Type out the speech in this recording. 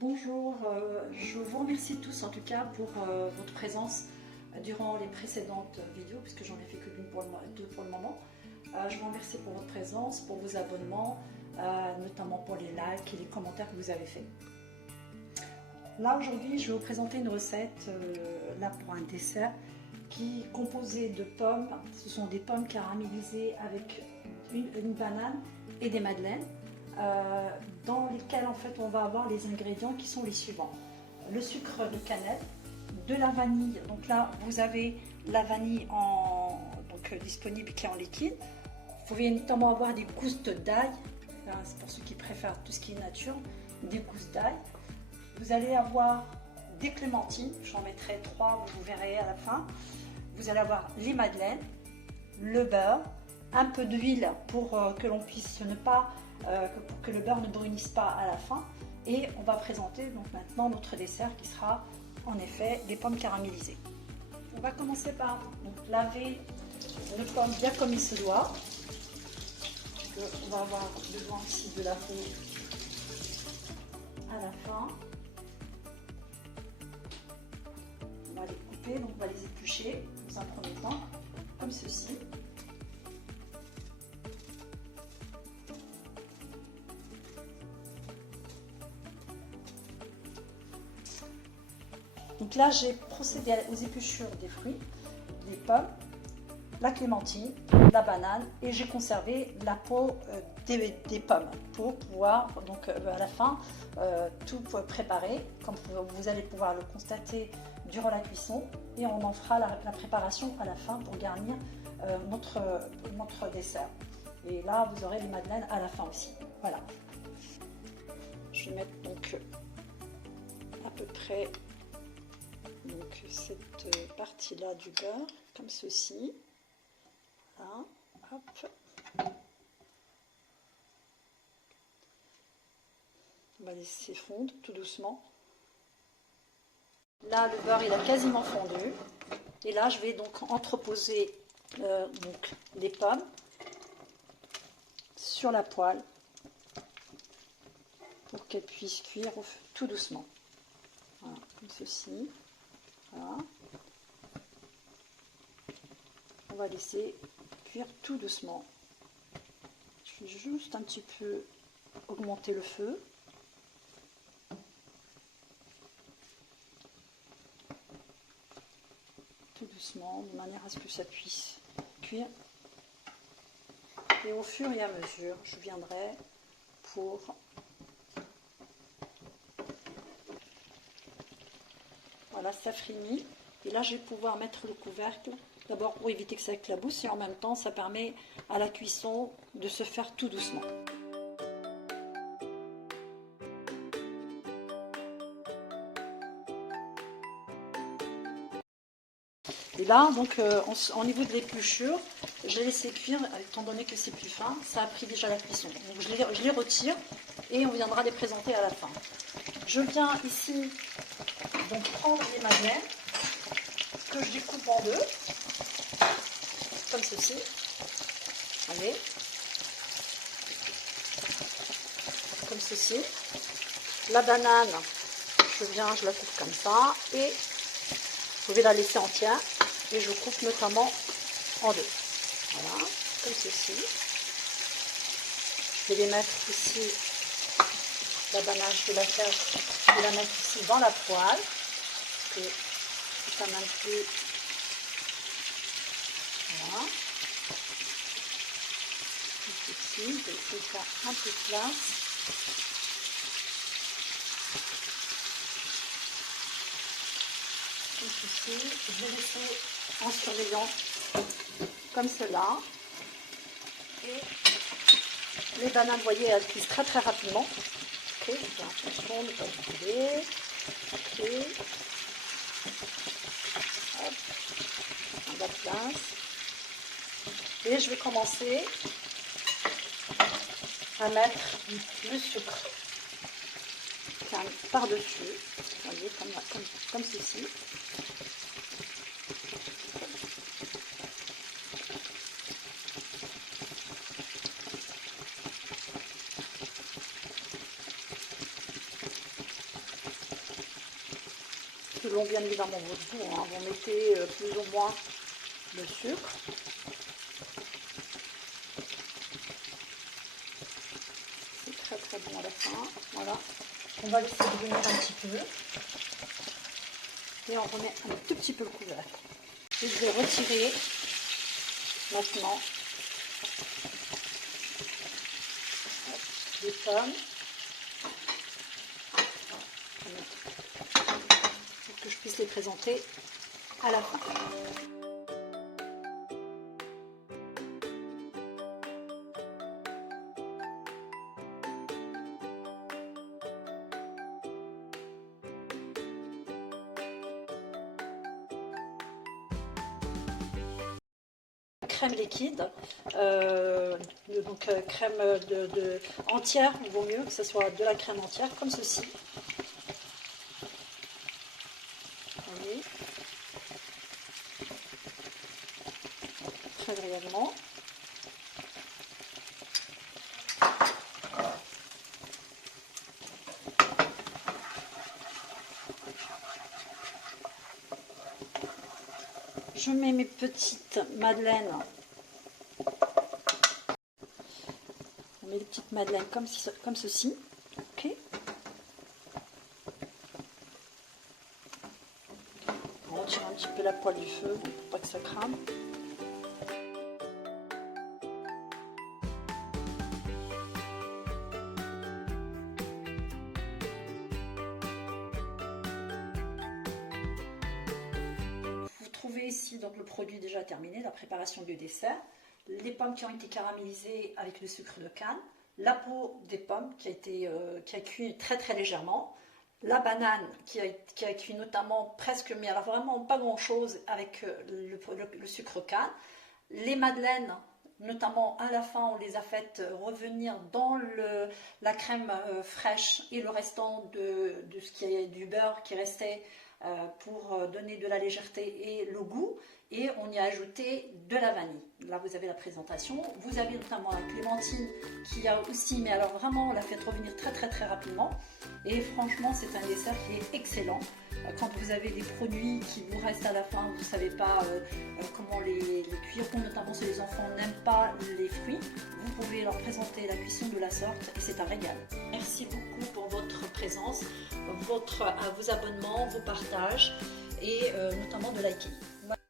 Bonjour, je vous remercie tous en tout cas pour votre présence durant les précédentes vidéos, puisque j'en ai fait que deux pour le moment. Je vous remercie pour votre présence, pour vos abonnements, notamment pour les likes et les commentaires que vous avez faits. Là aujourd'hui, je vais vous présenter une recette là pour un dessert qui est composé de pommes. Ce sont des pommes caramélisées avec une banane et des madeleines. Dans lesquels en fait on va avoir les ingrédients qui sont les suivants: le sucre de cannelle, de la vanille. Donc là vous avez la vanille disponible qui est en liquide. Vous pouvez notamment avoir des gousses d'ail, c'est pour ceux qui préfèrent tout ce qui est nature, des gousses d'ail. Vous allez avoir des clémentines, j'en mettrai 3, vous verrez à la fin. Vous allez avoir les madeleines, le beurre, un peu d'huile pour que l'on puisse ne pas pour que le beurre ne brunisse pas à la fin. Et on va présenter donc maintenant notre dessert qui sera en effet des pommes caramélisées. On va commencer par laver nos pommes bien comme il se doit. On va avoir besoin aussi de la peau à la fin. On va les couper, donc on va les éplucher dans un premier temps, comme ceci. Donc là, j'ai procédé aux épluchures des fruits, des pommes, la clémentine, la banane, et j'ai conservé la peau des pommes pour pouvoir donc à la fin tout préparer, comme vous allez pouvoir le constater durant la cuisson, et on en fera la préparation à la fin pour garnir notre dessert. Et là, vous aurez les madeleines à la fin aussi. Voilà. Je vais mettre donc à peu près cette partie-là du beurre, comme ceci. Voilà. Hop. On va laisser fondre tout doucement. Là, le beurre il a quasiment fondu. Et là, je vais donc entreposer les pommes sur la poêle pour qu'elles puissent cuire tout doucement. Voilà, comme ceci. Voilà. On va laisser cuire tout doucement. Je vais juste un petit peu augmenter le feu. Tout doucement, de manière à ce que ça puisse cuire. Et au fur et à mesure, je viendrai pour voilà, ça frémit. Et là, je vais pouvoir mettre le couvercle, d'abord pour éviter que ça éclabousse, et en même temps, ça permet à la cuisson de se faire tout doucement. Et là, donc, au niveau de l'épluchure, je l'ai laissé cuire, étant donné que c'est plus fin, ça a pris déjà la cuisson. Donc, je les retire et on viendra les présenter à la fin. Je viens ici donc prendre les madeleines que je découpe en deux, comme ceci. Allez, comme ceci. La banane, je la coupe comme ça, et je vais la laisser entière, et je coupe notamment en deux. Voilà, comme ceci. Je vais les mettre ici, la banane, je vais la mettre ici dans la poêle, que c'est quand même plus. Voilà. Ici, je vais essayer de faire un peu de place. Comme ceci, je vais laisser en surveillant comme cela. Et les bananes, vous voyez, elles cuisent très très rapidement. Ok, je fais attention de ne pas brûler. Ok. Hop, on va de place. Et je vais commencer à mettre le sucre par-dessus, vous voyez, comme ceci. selon bien évidemment votre goût, hein. Vous mettez plus ou moins le sucre. C'est très très bon à la fin. Voilà. On va laisser devenir un petit peu. Et on remet un tout petit peu le couvercle. Je vais retirer maintenant les pommes. Pour que je puisse les présenter à la fin. Crème liquide, donc crème entière, il vaut mieux que ce soit de la crème entière comme ceci. Voyez. Très brièvement. Je mets mes petites madeleines. On met les petites madeleines comme ceci. Ok. On retire un petit peu la poêle du feu pour pas que ça crame. Trouvez ici donc le produit déjà terminé, la préparation du dessert, les pommes qui ont été caramélisées avec le sucre de canne, la peau des pommes qui a cuit très très légèrement, la banane qui a cuit notamment presque, mais alors vraiment pas grand chose avec le sucre canne, les madeleines notamment à la fin on les a faites revenir dans la crème fraîche et le restant de ce qui est du beurre qui restait pour donner de la légèreté et le goût, et on y a ajouté de la vanille. Là vous avez la présentation, vous avez notamment la clémentine qui a aussi, mais alors vraiment on l'a fait revenir très très très rapidement, et franchement c'est un dessert qui est excellent. Quand vous avez des produits qui vous restent à la fin, vous ne savez pas comment les cuire, ou notamment si les enfants n'aiment pas les fruits, vous pouvez leur présenter la cuisson de la sorte et c'est un régal. Merci beaucoup pour votre présence, vos abonnements, vos partages et notamment de liker.